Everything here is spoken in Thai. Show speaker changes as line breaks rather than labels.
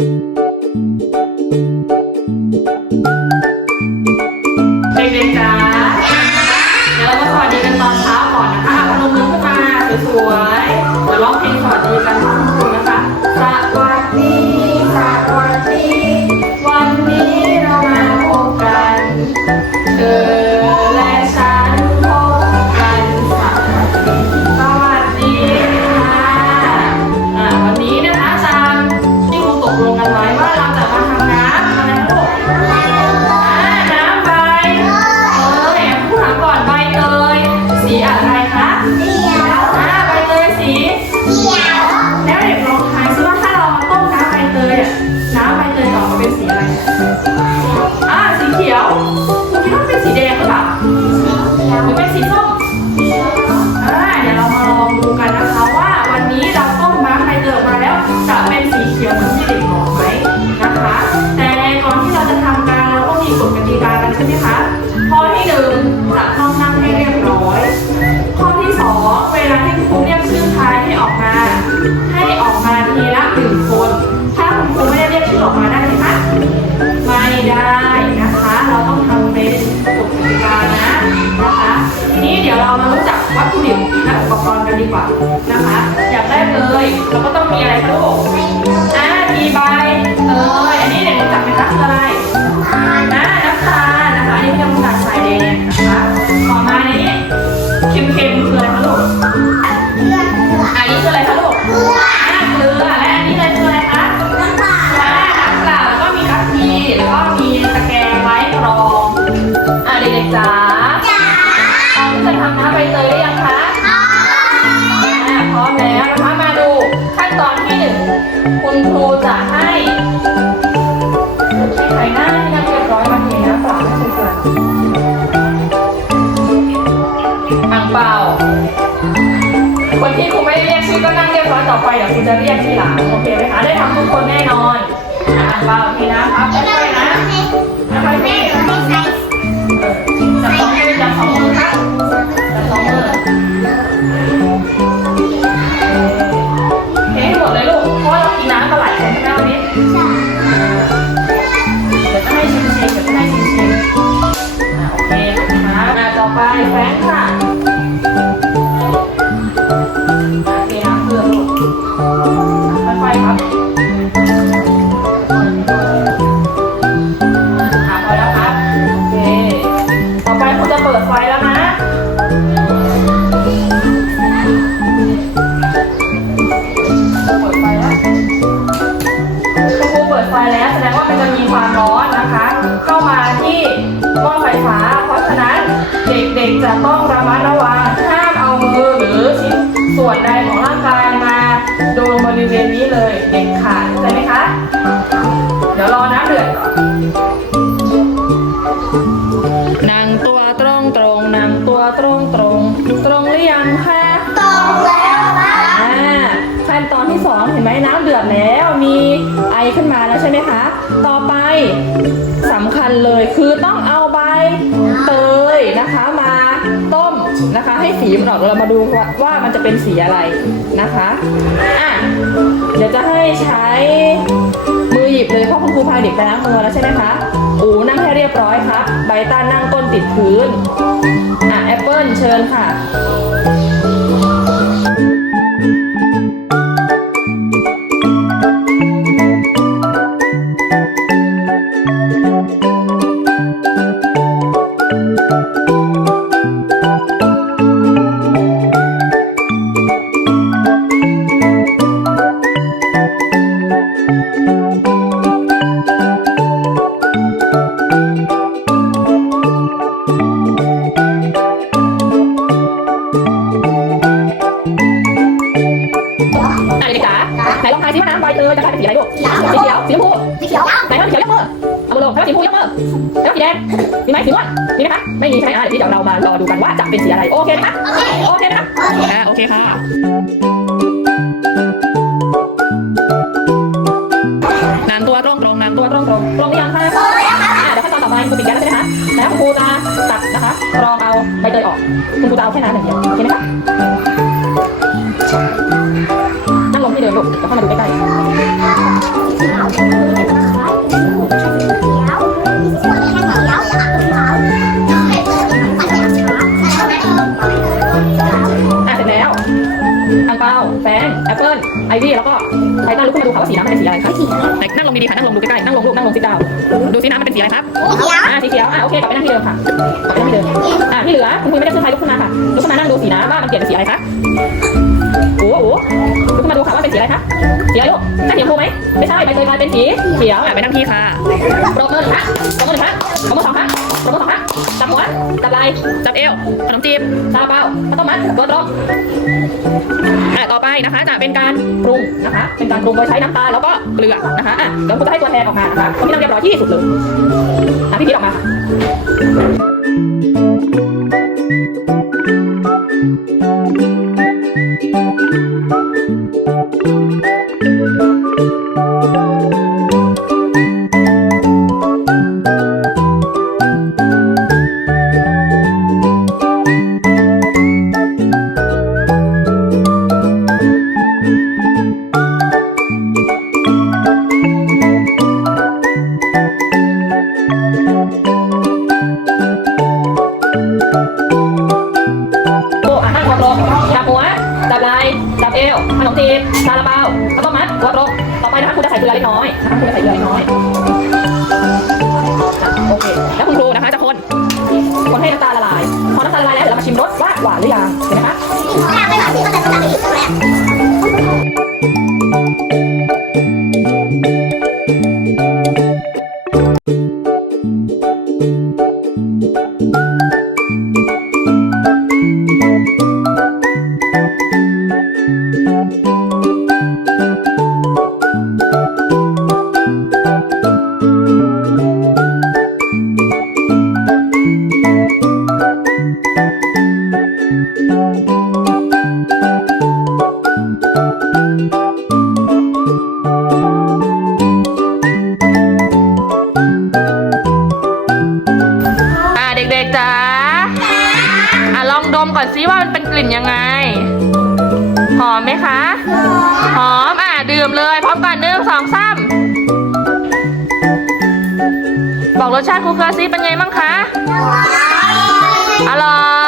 thank you นะคะ อย่างแรกเลยเราก็ต้องมีอะไรคะลูกอ่ามีใบเตยอันนี้เด็กรู้จักไหมคะคืออะไรน้ำน้ำตาลนะคะอันนี้เป็นน้ำตาลทรายแดงนะคะต่อมาในนี้เค็มๆคืออะไรคะลูกอันนี้คืออะไรคะลูกอ่าเกลือและอันนี้เลยคืออะไรคะอ่าน้ำเปล่าแล้วก็มีกะทิแล้วก็มีตะแกรงไว้กรองอ่าเด็กๆจ๋า คุณครูจะให้ใช้ไข่หน้าให้นักเรียบร้อยมาเทน้ำเปล่าไม่ใช่เกลืออ่างเปล่าคนที่ครูไม่ได้เรียกชื่อก็นั่งเรียบร้อยต่อไปเดี๋ยวครูจะเรียกทีหลังโอเคไหมคะได้ทำทุกคนแน่นอนอ่างเปล่าเทน้ำครับ เดี๋ยวจะให้ชิมชิมอ่าโอเคนะคะอ่าต่อไปแฟรงค์ค่ะอ่าเทน้ำเกลือลูกอ่าค่อยๆครับอ่าพอแล้วครับโอเค ต่อไปคุณจะเปิดไฟแล้วนะ เปิดไฟแล้วคุณครูเปิดไฟแล้วแสดงว่ามันจะมีความร้อน เข้ามาที่หม้อไฟฟ้า เพราะฉะนั้นเด็กๆจะต้องระมัดระวังห้ามเอามือหรือชิ้นส่วนใดของร่างกายมาโดนบริเวณนี้เลยเด็ดขาดใช่ไหมคะ ต่อไปสำคัญเลยคือต้องเอาใบเตยนะคะมาต้มนะคะให้สีมันออกเรามาดูว่าว่ามันจะเป็นสีอะไรนะคะอะเดี๋ยวจะให้ใช้มือหยิบเลยเพราะคุณครูพาเด็กไปล้างมือแล้วใช่ไหมคะอูนั่งให้เรียบร้อยครับใบต้านนั่งก้นติดพื้นอะแอปเปิลเชิญค่ะ สีชมพูยกมือแล้วสีแดงมีไหมสีม่วงมีไหมคะไม่มีใช่ไหมอะเดี๋ยวเรามารอดูกันว่าจะเป็นสีอะไรโอเคไหมคะโอเคไหมคะอ่าโอเคค่ะนำตัวตรงตรงๆนำตัวตรงตรงๆตรงหรือยังคะอ่าเดี๋ยวขั้นตอนต่อไปคุณปิดแก๊สแล้วใช่ไหมคะแล้วคุณครูจะตัดนะคะกรองเอาใบเตยออกคุณครูจะเอาแค่น้ำอย่างเดียวโอเคไหมคะนั่งลงที่เดิมลูกเดี๋ยวเข้ามาดูใกล้ๆ ดูซิน้ำมันเป็นสีอะไรครับ
เขียว
อ่าสีเขียวอ่าโอเคกลับไปนั่งที่เดิมค่ะกลับไปนั่งที่เดิมอ่าที่เหลือคุณคุยไม่ได้ขึ้นไปลุกขึ้นมาค่ะลุกขึ้นมานั่งดูสีน้ำว่ามันเปลี่ยนเป็นสีอะไรคะโอ้โหลุกขึ้นมาดูค่ะว่าเป็นสีอะไรคะสีอะไรลูกใช่สีชมพูไหมไม่ใช่ใบเตยกลายเป็นสีเขียวอะไปนั่งที่ค่ะปรบมือหนึ่งครั้งปรบมือหนึ่งครั้งปรบมือสองครั้ งปรบมือสองครั้งจับหัวจับไหล่จับเอวขนมจีบซาเปาข้าวต้มมัดตัวตรงอะต่อไปนะคะจะเป็นการปรุงนะคะ เป็นการปรุงโดยใช้น้ำตาลแล้วก็เกลือนะคะอะเดี๋ยวคุณจะให้ตัวแทนออกมานะคะคนที่นั่งเรียบร้อยที่สุดเลยอะพี่พีออกมา ซาลาเปาข้าวต้มมัดกดลงต่อไปนะคะคุณจะใส่เกลือเล็กน้อยนะคะคุณจะใส่เกลือเล็กน้อย อม
ก่อ
นซิว่ามันเป็นกลิ่นยังไง หอมไหมคะ หอม อะ ดื่มเลยพร้อมกันหนึ่งสองสามบอกรสชาติคุกเคอร์ซีเป็นไงบ้างคะ อร่อย